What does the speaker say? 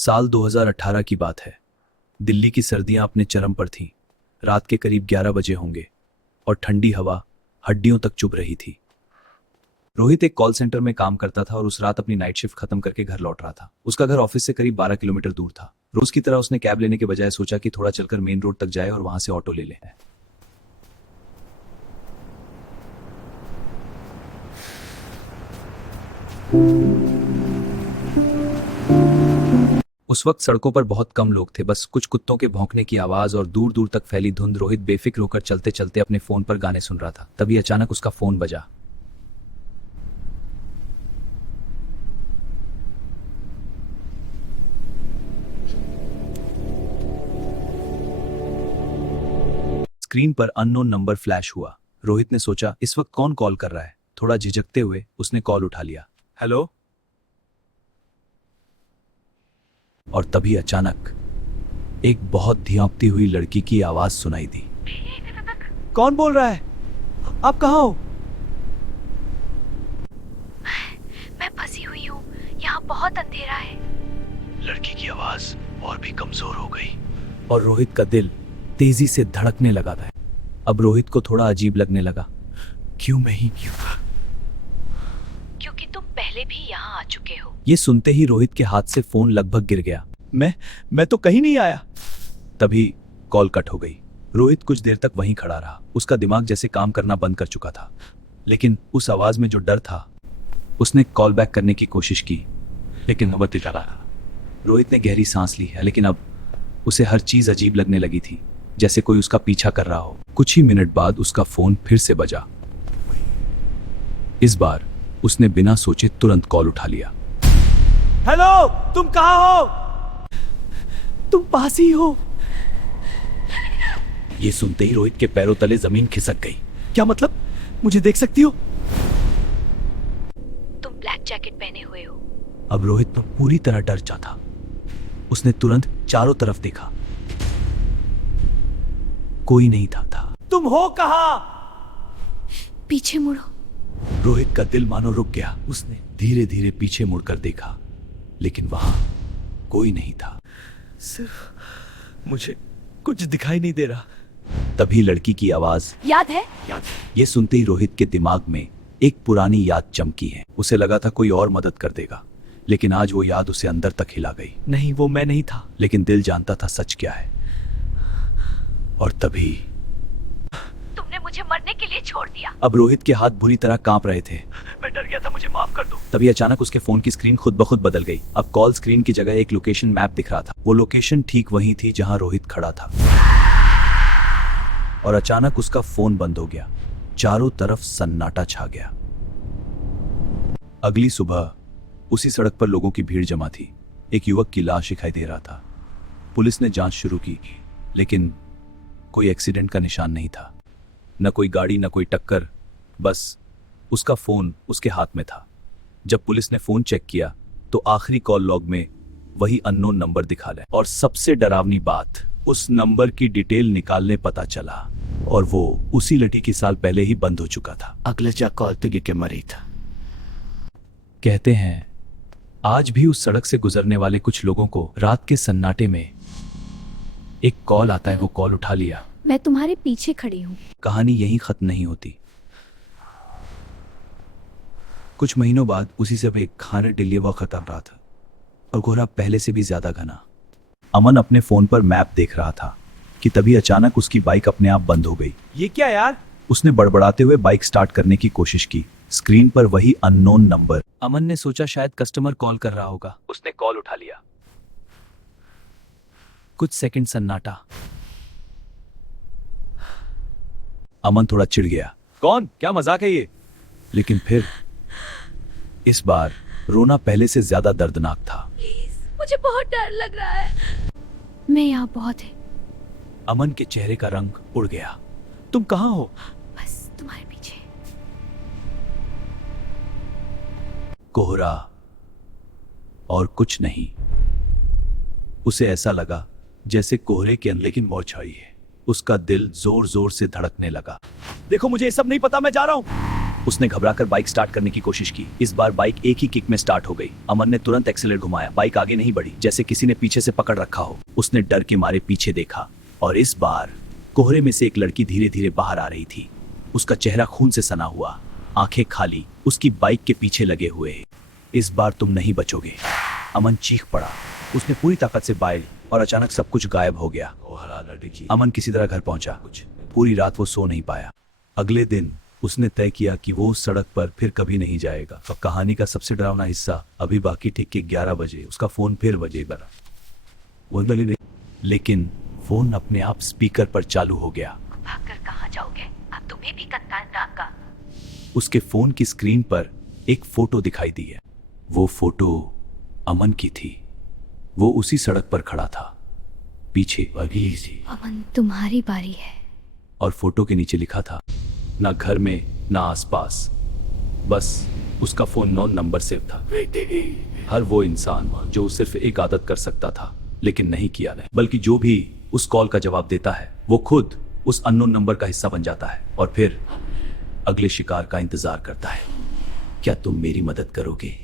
साल 2018 की बात है। दिल्ली की सर्दियां अपने चरम पर थीं। रात के करीब 11 बजे होंगे और ठंडी हवा हड्डियों तक चुभ रही थी। रोहित एक कॉल सेंटर में काम करता था और उस रात अपनी नाइट शिफ्ट खत्म करके घर लौट रहा था। उसका घर ऑफिस से करीब 12 किलोमीटर दूर था। रोज की तरह उसने कैब लेने के बजाय सोचा कि थोड़ा चलकर मेन रोड तक जाए और वहां से ऑटो ले ले। उस वक्त सड़कों पर बहुत कम लोग थे, बस कुछ कुत्तों के भौंकने की आवाज और दूर दूर तक फैली धुंध। रोहित बेफिक्र होकर चलते चलते अपने फोन पर गाने सुन रहा था। तभी अचानक उसका फोन बजा। स्क्रीन पर अननोन नंबर फ्लैश हुआ। रोहित ने सोचा इस वक्त कौन कॉल कर रहा है। थोड़ा झिझकते हुए उसने कॉल उठा लिया। हेलो। और तभी अचानक एक बहुत धियांकती हुई लड़की की आवाज सुनाई दी। कौन बोल रहा है? आप कहाँ हो? मैं फंसी हुई हूँ, यहाँ बहुत अंधेरा है। लड़की की आवाज और भी कमजोर हो गई और रोहित का दिल तेजी से धड़कने लगा था। अब रोहित को थोड़ा अजीब लगने लगा। क्यों मैं ही क्यों? क्योंकि तुम पहले भी यहाँ आ चुके हो। ये सुनते ही रोहित के हाथ से फोन लगभग गिर गया। मैं तो कहीं नहीं आया। तभी कॉल कट हो गई। रोहित कुछ देर तक वहीं खड़ा रहा। उसका दिमाग जैसे काम करना बंद कर चुका था, लेकिन उस आवाज में जो डर था। उसने कॉल बैक करने की कोशिश की, लेकिन नंबर टिका रहा। रोहित ने गहरी सांस ली है, लेकिन अब उसे हर चीज अजीब लगने लगी थी, जैसे कोई उसका पीछा कर रहा हो। कुछ ही मिनट बाद उसका फोन फिर से बजा। इस बार उसने बिना सोचे तुरंत कॉल उठा लिया। हेलो, तुम कहाँ हो? तुम पास ही हो। ये सुनते ही रोहित के पैरों तले जमीन खिसक गई। क्या मतलब? मुझे देख सकती हो? तुम ब्लैक जैकेट पहने हुए हो। अब रोहित तो पूरी तरह डर जा था। उसने तुरंत चारों तरफ देखा। कोई नहीं था। तुम हो कहाँ? पीछे मुड़ो। रोहित का दिल मानो रुक गया। उसने धीरे धीरे पीछे मुड़कर देखा, लेकिन वहां कोई नहीं था। सिर्फ मुझे कुछ दिखाई नहीं दे रहा। तभी लड़की की आवाज। याद है? ये सुनते ही रोहित के दिमाग में एक पुरानी याद चमकी है। उसे लगा था कोई और मदद कर देगा, लेकिन आज वो याद उसे अंदर तक हिला गई। नहीं, वो मैं नहीं था। लेकिन दिल जानता था सच क्या है। और तभी तुमने मुझे मरने के लिए छोड़ दिया। अब रोहित के हाथ बुरी तरह कांप रहे थे। मैं डर गया था, मुझे माफ कर दो। तभी अचानक उसके फोन की स्क्रीन खुद ब खुद बदल गई। अब कॉल स्क्रीन की जगह एक लोकेशन मैप दिख रहा था। वो लोकेशन ठीक वही थी जहां रोहित खड़ा था। और अचानक उसका फोन बंद हो गया। चारों तरफ सन्नाटा छा गया। अगली सुबह उसी सड़क पर लोगों की भीड़ जमा थी। एक युवक की लाश दिखाई दे रहा था। पुलिस ने जांच शुरू की, लेकिन कोई एक्सीडेंट का निशान नहीं था। न कोई गाड़ी, न कोई टक्कर, बस उसका फोन उसके हाथ में था। जब पुलिस ने फोन चेक किया तो आखिरी कॉल लॉग में वही अननोन नंबर दिखा रहा है। और सबसे डरावनी बात, उस नंबर की डिटेल निकालने पता चला और वो उसी लड़की की साल पहले ही बंद हो चुका था। अगले जा कॉल के मरी था। कहते हैं आज भी उस सड़क से गुजरने वाले कुछ लोगों को रात के सन्नाटे में एक कॉल आता है। वो कॉल उठा लिया। मैं तुम्हारे पीछे खड़ी हूँ। कहानी यहीं खत्म नहीं होती। कुछ महीनों बाद उसी से एक घना टिल्लिया खत्म रहा था और कोहरा पहले से भी ज्यादा घना। अमन अपने फोन पर मैप देख रहा था कि तभी अचानक उसकी बाइक अपने आप बंद हो गई। ये क्या यार? उसने बड़बड़ाते हुए बाइक स्टार्ट करने की कोशिश की। स्क्रीन पर वही अननोन नंबर। अमन ने सोचा शायद कस्टमर कॉल कर रहा होगा। उसने कॉल उठा लिया। कुछ सेकंड सन्नाटा। अमन थोड़ा चिढ़ गया। कौन? क्या मजाक है ये? लेकिन फिर इस बार रोना पहले से ज्यादा दर्दनाक था। प्लीज, मुझे बहुत डर लग रहा है। मैं यहाँ बहुत है। अमन के चेहरे का रंग उड़ गया। तुम कहाँ हो? बस तुम्हारे पीछे। कोहरा और कुछ नहीं। उसे ऐसा लगा जैसे कोहरे के अंदर लेकिन मौत छाई है। उसका दिल जोर जोर से धड़कने लगा। देखो, मुझे ये सब नहीं पता, मैं जा रहा हूं। उसने घबराकर बाइक स्टार्ट करने की कोशिश की। इस बार बाइक एक ही किक में स्टार्ट हो गई। अमन ने तुरंत एक्सीलरेटर घुमाया। बाइक आगे नहीं बढ़ी, जैसे किसी ने पीछे से पकड़ रखा हो। उसने डर के मारे पीछे देखा और इस बार कोहरे में से एक लड़की धीरे धीरे बाहर आ रही थी। उसका चेहरा खून से सना हुआ, आंखें खाली, उसकी बाइक के पीछे लगे हुए। इस बार तुम नहीं बचोगे, अमन चीख पड़ा। उसने पूरी ताकत से बाइल और अचानक सब कुछ गायब हो गया। अमन किसी तरह घर पहुंचा। पूरी रात वो सो नहीं पाया। अगले दिन उसने तय किया कि वो उस सड़क पर फिर कभी नहीं जाएगा। अब कहानी का सबसे डरावना हिस्सा अभी बाकी। ठीक के 11 बजे उसका फोन फिर बजेगा। वो नहीं, लेकिन फोन अपने आप स्पीकर पर चालू हो गया। भागकर कहाँ जाओगे? अब तुम्हें भी कंटाल डांगा। उसके फोन की स्क्रीन पर एक फोटो दिखाई दी है। वो फोटो अमन की थी। वो उसी सड़क पर खड़ा था, पीछे अभी सी। अमन, तुम्हारी बारी है। और फोटो के नीचे लिखा था, ना घर में ना आसपास, बस उसका फोन 9 नंबर सेव था। हर वो इंसान जो सिर्फ एक आदत कर सकता था लेकिन नहीं किया है, बल्कि जो भी उस कॉल का जवाब देता है वो खुद उस अननोन नंबर का हिस्सा बन जाता है और फिर अगले शिकार का इंतजार करता है। क्या तुम मेरी मदद करोगे?